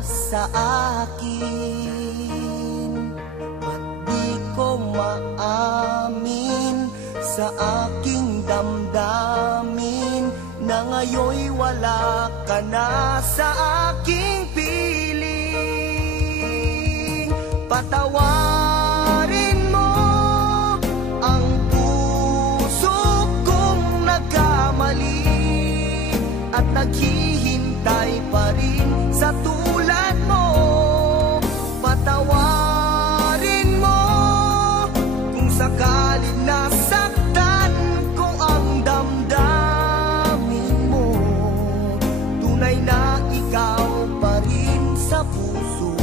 sa akin. At di ko maamin sa aking damdamin na ngayon'y wala ka na sa aking piling. Patawarin mo ang puso kong nagkamali at naghihintay pa rin sa tulad mo. Patawarin mo kung sakaling nasaktan ko ang damdamin mo. Tunay na ikaw pa rin sa puso